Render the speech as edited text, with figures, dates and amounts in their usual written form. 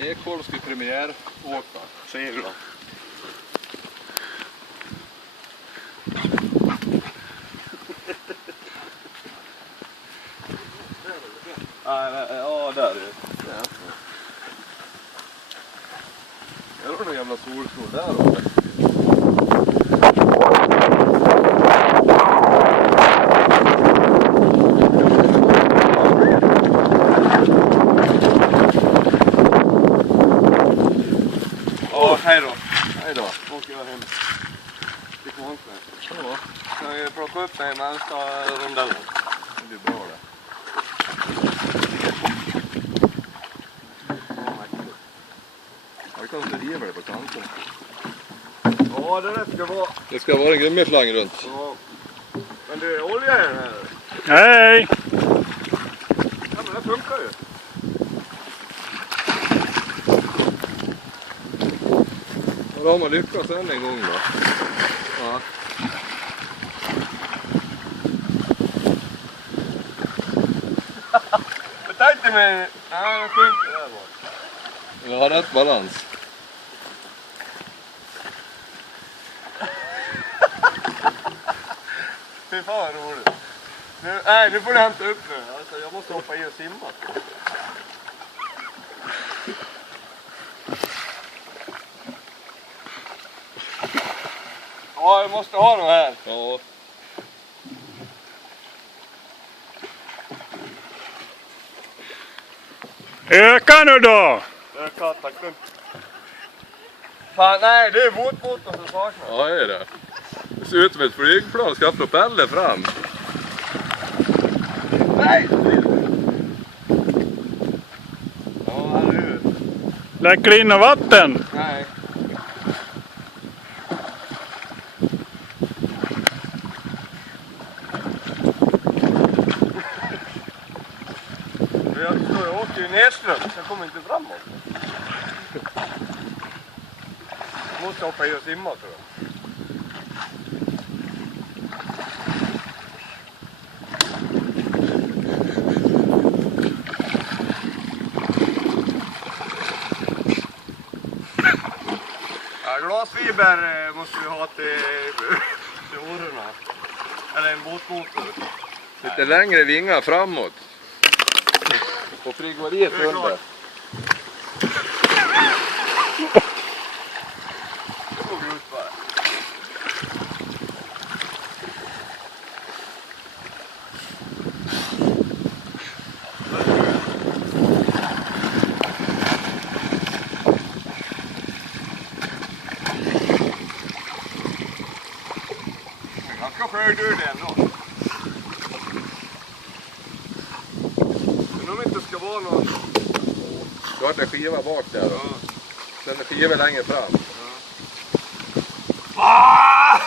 Ekholm ska premiär åka. Ser du då? Ja, där är det. Är det någon jävla solsnor där uppe? Ja, hej då. Hej då. Åker jag hem. Det kommer inte. Ja, Kan vi plocka upp mig i närmsta rondellen? det blir bra det. Jag kan inte riva det på kanten. Ja, det är rätt ska vara. Det ska vara en gummiflang runt. Ja. Men det är olja i den här. Hej! Ja, men det funkar ju. Och då har man lyckats än en gång då. Ja. Jag tänkte mig... Ja, det funkar där bort. Vi har rätt balans. Fy fan vad roligt. Nu får du hämta upp nu. Alltså, jag måste hoppa i och simma. Ja, jag måste ha de här. Ja. Öka nu då! Öka, tack. Fan, nej, det är båtmotorn som saknas. Ja, det är det. Det ser ut som ett flygplan, ska ha propeller fram. Nej! Ja, herregud. Läcker in och vatten. Nej. Jag åker ju nedströms, jag kommer inte framåt. Jag måste hoppa i och simma, tror jag. Ja, glasfiber måste vi ha till årorna. Eller en båtmotor. Lite längre vingar framåt. Och frigoriet Det är under. klart. Det får vi ut bara. Ganska sjödöd ändå. Men om det inte ska vara någon... Du har en skiva bak där då. Ja. Sen en skiva längre fram. Ah!